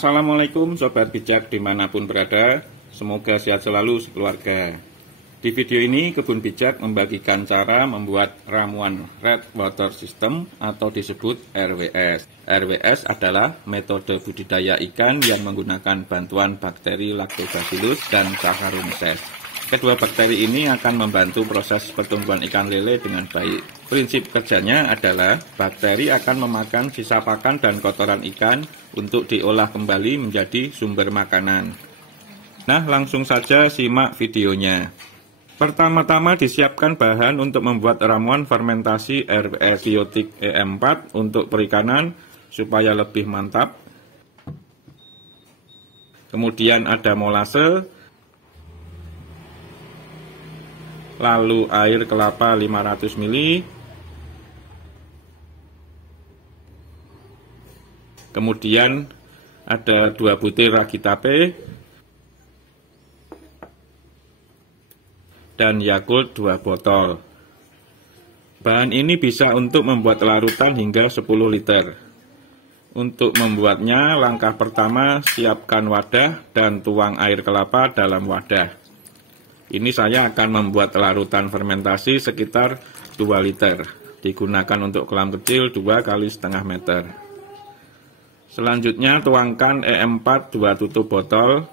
Assalamualaikum Sobat Bijak dimanapun berada, semoga sehat selalu sekeluarga. Di video ini Kebun Bijak membagikan cara membuat ramuan Red Water System atau disebut RWS. RWS adalah metode budidaya ikan yang menggunakan bantuan bakteri Lactobacillus dan Saccharomyces. Kedua bakteri ini akan membantu proses pertumbuhan ikan lele dengan baik. Prinsip kerjanya adalah bakteri akan memakan sisa pakan dan kotoran ikan untuk diolah kembali menjadi sumber makanan. Nah, langsung saja simak videonya. Pertama-tama disiapkan bahan untuk membuat ramuan fermentasi RWS biotik EM4 untuk perikanan supaya lebih mantap. Kemudian ada molase, lalu air kelapa 500 ml, kemudian ada 2 butir ragi tape, dan Yakult 2 botol. Bahan ini bisa untuk membuat larutan hingga 10 liter. Untuk membuatnya, langkah pertama siapkan wadah dan tuang air kelapa dalam wadah. Ini saya akan membuat larutan fermentasi sekitar 2 liter. Digunakan untuk kolam kecil 2 kali setengah meter. Selanjutnya tuangkan EM4 2 tutup botol.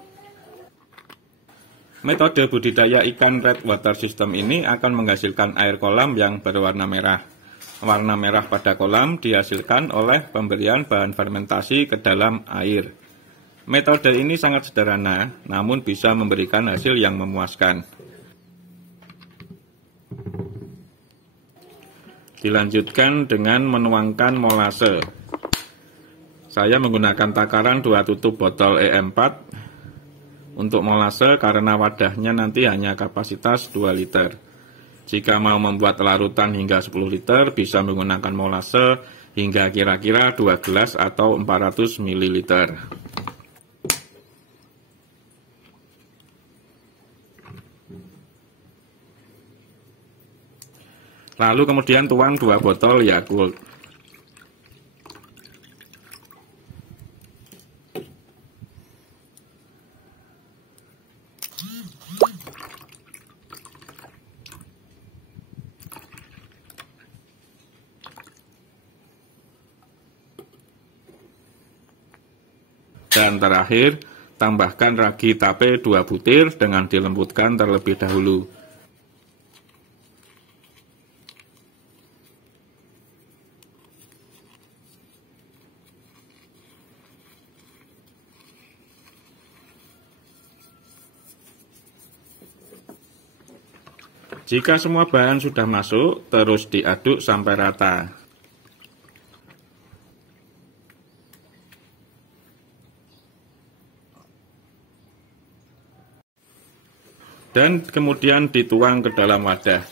Metode budidaya ikan Red Water System ini akan menghasilkan air kolam yang berwarna merah. Warna merah pada kolam dihasilkan oleh pemberian bahan fermentasi ke dalam air. Metode ini sangat sederhana, namun bisa memberikan hasil yang memuaskan. Dilanjutkan dengan menuangkan molase. Saya menggunakan takaran 2 tutup botol EM4 untuk molase karena wadahnya nanti hanya kapasitas 2 liter. Jika mau membuat larutan hingga 10 liter, bisa menggunakan molase hingga kira-kira 2 gelas atau 400 ml. Lalu kemudian tuang 2 botol Yakult. Dan terakhir, tambahkan ragi tape 2 butir dengan dilembutkan terlebih dahulu. Jika semua bahan sudah masuk, terus diaduk sampai rata. Dan kemudian dituang ke dalam wadah.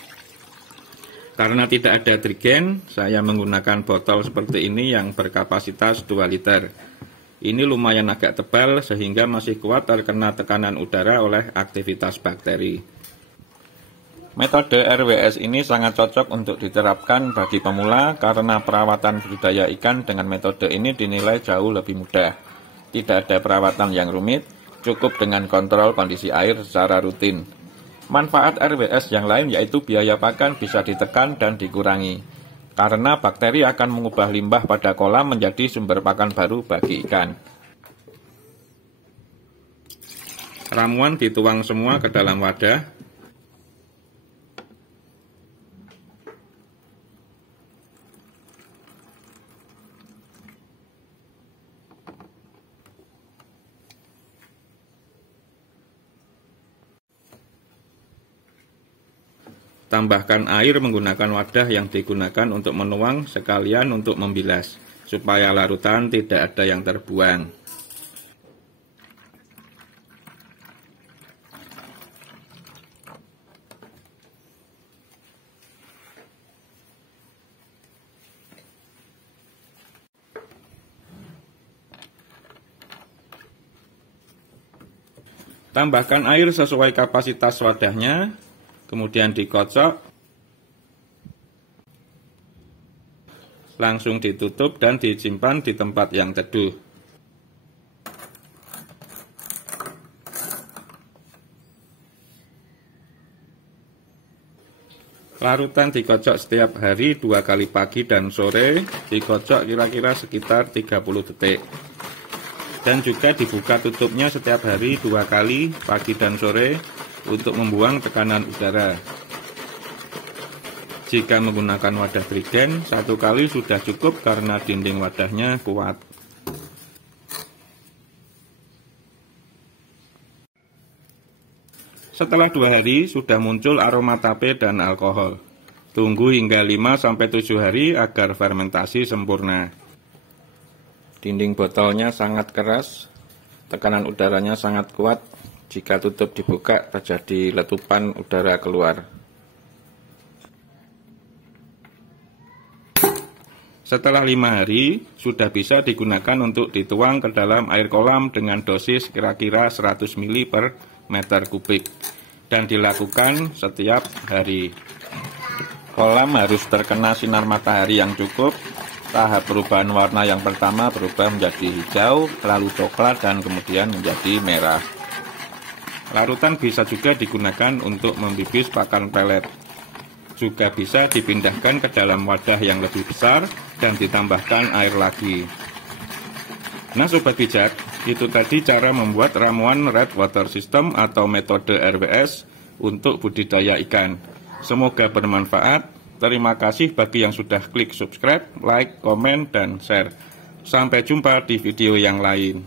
Karena tidak ada drigen, saya menggunakan botol seperti ini yang berkapasitas 2 liter. Ini lumayan agak tebal sehingga masih kuat terkena tekanan udara oleh aktivitas bakteri. Metode RWS ini sangat cocok untuk diterapkan bagi pemula karena perawatan budidaya ikan dengan metode ini dinilai jauh lebih mudah. Tidak ada perawatan yang rumit, cukup dengan kontrol kondisi air secara rutin. Manfaat RWS yang lain yaitu biaya pakan bisa ditekan dan dikurangi, karena bakteri akan mengubah limbah pada kolam menjadi sumber pakan baru bagi ikan. Ramuan dituang semua ke dalam wadah. Tambahkan air menggunakan wadah yang digunakan untuk menuang sekalian untuk membilas, supaya larutan tidak ada yang terbuang. Tambahkan air sesuai kapasitas wadahnya. Kemudian dikocok, langsung ditutup dan disimpan di tempat yang teduh. Larutan dikocok setiap hari 2 kali pagi dan sore, dikocok kira-kira sekitar 30 detik. Dan juga dibuka tutupnya setiap hari 2 kali pagi dan sore untuk membuang tekanan udara. Jika menggunakan wadah Trigen, 1 kali sudah cukup karena dinding wadahnya kuat. Setelah 2 hari sudah muncul aroma tape dan alkohol. Tunggu hingga 5-7 hari agar fermentasi sempurna. Dinding botolnya sangat keras, tekanan udaranya sangat kuat. Jika tutup dibuka terjadi letupan udara keluar. Setelah 5 hari sudah bisa digunakan untuk dituang ke dalam air kolam dengan dosis kira-kira 100 ml per meter kubik dan dilakukan setiap hari. Kolam harus terkena sinar matahari yang cukup. Tahap perubahan warna yang pertama berubah menjadi hijau, lalu coklat dan kemudian menjadi merah. Larutan bisa juga digunakan untuk membibis pakan pelet. Juga bisa dipindahkan ke dalam wadah yang lebih besar dan ditambahkan air lagi. Nah Sobat Bijak, itu tadi cara membuat ramuan Red Water System atau metode RWS untuk budidaya ikan. Semoga bermanfaat. Terima kasih bagi yang sudah klik subscribe, like, komen, dan share. Sampai jumpa di video yang lain.